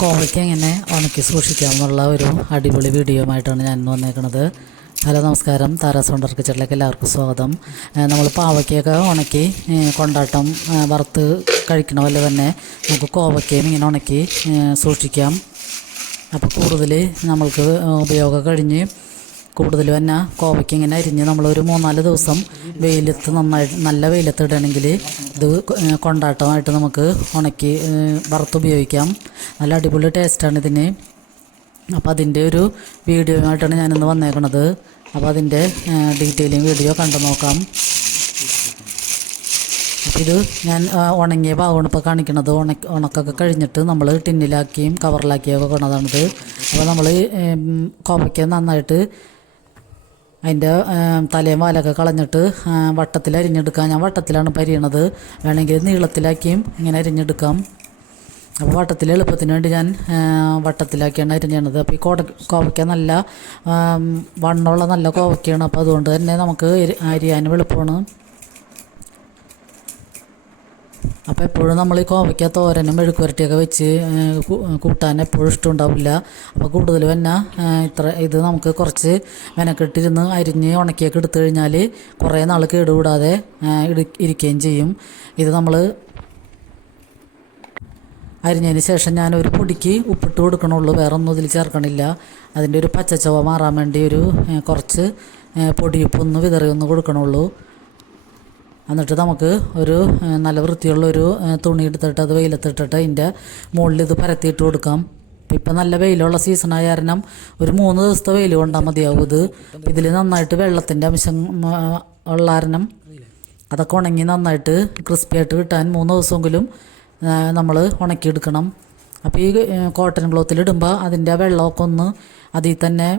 കോവയ്ക്ക എങ്ങനെ ഉണക്കി സൂക്ഷിക്കാമെന്നുള്ള ഒരു അടിപൊളി വീഡിയോ ആയിട്ടാണ് ഞാൻ ഇന്ന് വന്നേക്കുന്നത്. ഹലോ നമസ്കാരം, താരാസ് വണ്ടർ കിച്ചണിലേക്ക് എല്ലാവർക്കും സ്വാഗതം. നമ്മൾ പാവയ്ക്കൊക്കെ ഉണക്കി കൊണ്ടാട്ടം വറുത്ത് കഴിക്കണ പോലെ തന്നെ നമുക്ക് കോവയ്ക്കയും ഇങ്ങനെ ഉണക്കി സൂക്ഷിക്കാം. അപ്പോൾ കൂടുതൽ നമ്മൾക്ക് ഉപയോഗം കഴിഞ്ഞ് കൂടുതൽ തന്നെ കോവയ്ക്ക് ഇങ്ങനെ അരിഞ്ഞ് നമ്മളൊരു 3-4 ദിവസം വെയിലത്ത് നല്ല വെയിലത്ത് ഇടണമെങ്കിൽ ഇത് കൊണ്ടാട്ടമായിട്ട് നമുക്ക് ഉണക്കി വറുത്ത് ഉപയോഗിക്കാം. നല്ല അടിപൊളി ടേസ്റ്റാണ് ഇതിന്. അപ്പോൾ അതിൻ്റെ ഒരു വീഡിയോ ആയിട്ടാണ് ഞാനിന്ന് വന്നേക്കണത്. അപ്പോൾ അതിൻ്റെ ഡീറ്റെയിലിംഗ് വീഡിയോ കണ്ടു നോക്കാം. അപ്പോൾ ഇത് ഞാൻ ഉണങ്ങിയ ഭാഗമാണ് ഇപ്പോൾ കാണിക്കണത്. ഉണക്കൊക്കെ കഴിഞ്ഞിട്ട് നമ്മൾ ടിന്നിലാക്കിയും കവറിലാക്കിയൊക്കെ കൊണ്ടതാണിത്. അപ്പോൾ നമ്മൾ കോവയ്ക്ക നന്നായിട്ട് അതിൻ്റെ തലയും വാലൊക്കെ കളഞ്ഞിട്ട് വട്ടത്തിൽ അരിഞ്ഞെടുക്കാം. ഞാൻ വട്ടത്തിലാണ് പരിയണത്, വേണമെങ്കിൽ നീളത്തിലാക്കിയും ഇങ്ങനെ അരിഞ്ഞെടുക്കാം. അപ്പോൾ വട്ടത്തിൽ എളുപ്പത്തിന് വേണ്ടി ഞാൻ വട്ടത്തിലാക്കിയാണ് അരിഞ്ഞത്. അപ്പോൾ ഈ കോവയ്ക്ക നല്ല വണ്ണമുള്ള നല്ല കോവയ്ക്കാണ്. അപ്പോൾ അതുകൊണ്ട് തന്നെ നമുക്ക് അരിയാനും എളുപ്പമാണ്. അപ്പോൾ എപ്പോഴും നമ്മൾ ഈ കോവയ്ക്ക തോരനും മെഴുക്കുവരട്ടിയൊക്കെ വെച്ച് കൂട്ടാൻ എപ്പോഴും ഇഷ്ടമുണ്ടാവില്ല. അപ്പോൾ കൂടുതൽ തന്നെ ഇത് നമുക്ക് കുറച്ച് മെനക്കെട്ടിരുന്ന് അരിഞ്ഞ് ഉണക്കിയൊക്കെ എടുത്തു കഴിഞ്ഞാൽ കുറേ നാൾ കേടുകൂടാതെ ഇരിക്കുകയും ചെയ്യും. ഇത് നമ്മൾ അരിഞ്ഞതിന് ശേഷം ഞാനൊരു പൊടിക്ക് ഉപ്പിട്ട് കൊടുക്കണുള്ളൂ, വേറെ ഒന്നും ഇതിൽ ചേർക്കണില്ല. അതിൻ്റെ ഒരു പച്ചച്ചവ മാറാൻ വേണ്ടി ഒരു കുറച്ച് പൊടിയുപ്പൊന്ന് വിതറിയൊന്ന് കൊടുക്കണുള്ളൂ. എന്നിട്ട് നമുക്ക് ഒരു നല്ല വൃത്തിയുള്ളൊരു തുണി എടുത്തിട്ട് അത് വെയിലത്തിട്ടിട്ട് അതിൻ്റെ മുകളിൽ ഇത് പരത്തിയിട്ട് കൊടുക്കാം. ഇപ്പം നല്ല വെയിലുള്ള സീസണായ കാരണം ഒരു 3 ദിവസത്തെ വെയിൽ കൊണ്ടാൽ മതിയാവും. ഇതിൽ നന്നായിട്ട് വെള്ളത്തിൻ്റെ അംശം ഉള്ള കാരണം അതൊക്കെ ഉണങ്ങി നന്നായിട്ട് ക്രിസ്പിയായിട്ട് കിട്ടാൻ 3 ദിവസമെങ്കിലും നമ്മൾ ഉണക്കിയെടുക്കണം. അപ്പോൾ ഈ കോട്ടൺ ക്ലോത്തിലിടുമ്പോൾ അതിൻ്റെ വെള്ളമൊക്കെ ഒന്ന് അതിൽ തന്നെ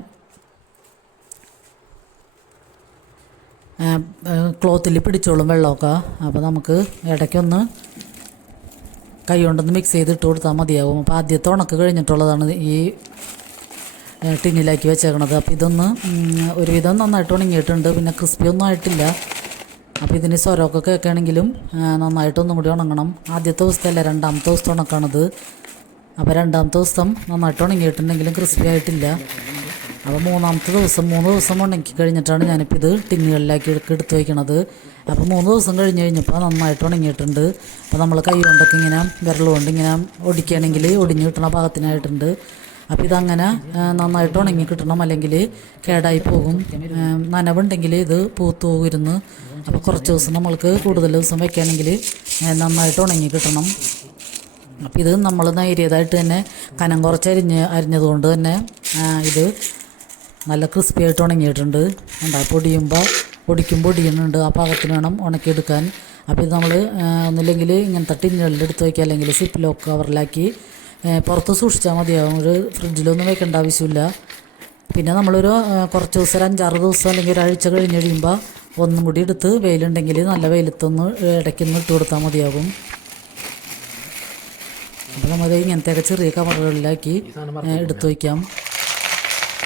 ക്ലോത്തിൽ പിടിച്ചോളും വെള്ളമൊക്കെ. അപ്പോൾ നമുക്ക് ഇടയ്ക്കൊന്ന് കൈ കൊണ്ടൊന്ന് മിക്സ് ചെയ്തിട്ട് കൊടുത്താൽ മതിയാവും. അപ്പോൾ ആദ്യത്തെ ഉണക്ക് കഴിഞ്ഞിട്ടുള്ളതാണ് ഈ ടിന്നിലാക്കി വെച്ചേക്കണത്. അപ്പോൾ ഇതൊന്ന് ഒരുവിധം നന്നായിട്ട് ഉണങ്ങിയിട്ടുണ്ട്, പിന്നെ ക്രിസ്പി ഒന്നും ആയിട്ടില്ല. അപ്പോൾ ഇതിന് സ്വരമൊക്കെ കേൾക്കുകയാണെങ്കിലും നന്നായിട്ടൊന്നും കൂടി ഉണങ്ങണം. ആദ്യത്തെ ദിവസത്തെ അല്ല, 2ാമത്തെ ദിവസത്തെ ഉണക്കാണത്. അപ്പോൾ 2ാമത്തെ ദിവസം നന്നായിട്ട് ഉണങ്ങിയിട്ടുണ്ടെങ്കിലും ക്രിസ്പി ആയിട്ടില്ല. അപ്പോൾ 3ാമത്തെ ദിവസം 3 ദിവസം ഉണക്കി കഴിഞ്ഞിട്ടാണ് ഞാനിപ്പോൾ ഇത് ടിന്നുകളിലാക്കി എടുത്ത് വയ്ക്കണത്. അപ്പോൾ 3 ദിവസം കഴിഞ്ഞപ്പോൾ നന്നായിട്ട് ഉണങ്ങിയിട്ടുണ്ട്. അപ്പോൾ നമ്മൾ കൈ കൊണ്ടൊക്കെ ഇങ്ങനെ വിരൽ കൊണ്ട് ഇങ്ങനെ ഒടിക്കുകയാണെങ്കിൽ ഒടിഞ്ഞ് കിട്ടണ പാകത്തിനായിട്ടുണ്ട്. അപ്പോൾ ഇതങ്ങനെ നന്നായിട്ട് ഉണങ്ങി കിട്ടണം, അല്ലെങ്കിൽ കേടായി പോകും. നനവുണ്ടെങ്കിൽ ഇത് പൂത്തു പോകിരുന്ന്. അപ്പോൾ കുറച്ച് ദിവസം നമ്മൾക്ക് കൂടുതൽ ദിവസം വയ്ക്കുകയാണെങ്കിൽ നന്നായിട്ട് ഉണങ്ങി കിട്ടണം. അപ്പോൾ ഇത് നമ്മൾ നേരിയതായിട്ട് തന്നെ കനം കുറച്ച് അരിഞ്ഞതുകൊണ്ട് തന്നെ ഇത് നല്ല ക്രിസ്പി ആയിട്ട് ഉണങ്ങിയിട്ടുണ്ട്. പൊടിക്കുമ്പോൾ പൊടിയുന്നുണ്ട്. ആ പാകത്തിന് വേണം ഉണക്കിയെടുക്കാൻ. അപ്പോൾ ഇത് നമ്മൾ ഒന്നില്ലെങ്കിൽ ഇങ്ങനത്തെ ടിന്നുകളിൽ എടുത്ത് വയ്ക്കുക, അല്ലെങ്കിൽ സിപ്പ് കവറിലാക്കി പുറത്ത് സൂക്ഷിച്ചാൽ മതിയാവും. ഒരു ഫ്രിഡ്ജിലൊന്നും വെക്കേണ്ട ആവശ്യമില്ല. പിന്നെ നമ്മളൊരു കുറച്ച് ദിവസം, ഒരു 5-6 ദിവസം അല്ലെങ്കിൽ ഒരാഴ്ച കഴിഞ്ഞ് കഴിയുമ്പോൾ ഒന്നും കൂടി എടുത്ത് വെയിലുണ്ടെങ്കിൽ നല്ല വെയിലത്തൊന്ന് ഇടയ്ക്കൊന്ന് ഇട്ട് കൊടുത്താൽ മതിയാകും. അപ്പോൾ നമ്മൾ ഇങ്ങനത്തെയൊക്കെ ചെറിയ കവറുകളിലാക്കി എടുത്തു വയ്ക്കാം.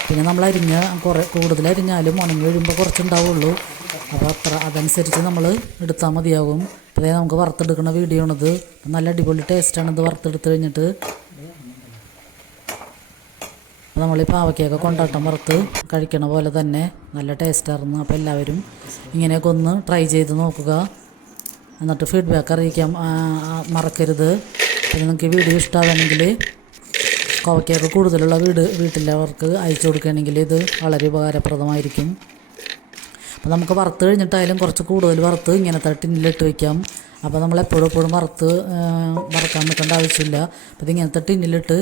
പിന്നെ നമ്മൾ കൂടുതൽ അരിഞ്ഞാലും ഉണങ്ങി കഴിയുമ്പോൾ കുറച്ചുണ്ടാവുള്ളൂ. അപ്പോൾ അതനുസരിച്ച് നമ്മൾ എടുത്താൽ മതിയാകും. അപ്പോൾ നമുക്ക് വറുത്തെടുക്കുന്ന വീഡിയോ ആണിത്. നല്ല അടിപൊളി ടേസ്റ്റാണ് ഇത് വറുത്തെടുത്ത് കഴിഞ്ഞിട്ട്. നമ്മൾ ഈ പാവയ്ക്കൊക്കെ കൊണ്ടാട്ടം വറുത്ത് കഴിക്കണ പോലെ തന്നെ നല്ല ടേസ്റ്റായിരുന്നു. അപ്പോൾ എല്ലാവരും ഇങ്ങനെയൊക്കെ ഒന്ന് ട്രൈ ചെയ്ത് നോക്കുക, എന്നിട്ട് ഫീഡ്ബാക്ക് അറിയിക്കാൻ മറക്കരുത്. പിന്നെ നിങ്ങൾക്ക് വീഡിയോ ഇഷ്ടമാണെങ്കിൽ കോവയ്ക്കൊക്കെ കൂടുതലുള്ള വീട്ടിലവർക്ക് അയച്ചു കൊടുക്കുകയാണെങ്കിൽ ഇത് വളരെ ഉപകാരപ്രദമായിരിക്കും. അപ്പോൾ നമുക്ക് വറുത്ത് കഴിഞ്ഞിട്ടായാലും കുറച്ച് കൂടുതൽ വറുത്ത് ഇങ്ങനത്തെ ടിന്നിലിട്ട് വയ്ക്കാം. അപ്പോൾ നമ്മൾ എപ്പോഴും വറക്കാൻ നിൽക്കേണ്ട ആവശ്യമില്ല. അപ്പോൾ ഇതിങ്ങനത്തെ ടിന്നിലിട്ട്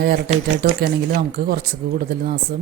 എയർ ടൈറ്റായിട്ട് വെക്കുകയാണെങ്കിൽ നമുക്ക് കുറച്ച് കൂടുതൽ മാസം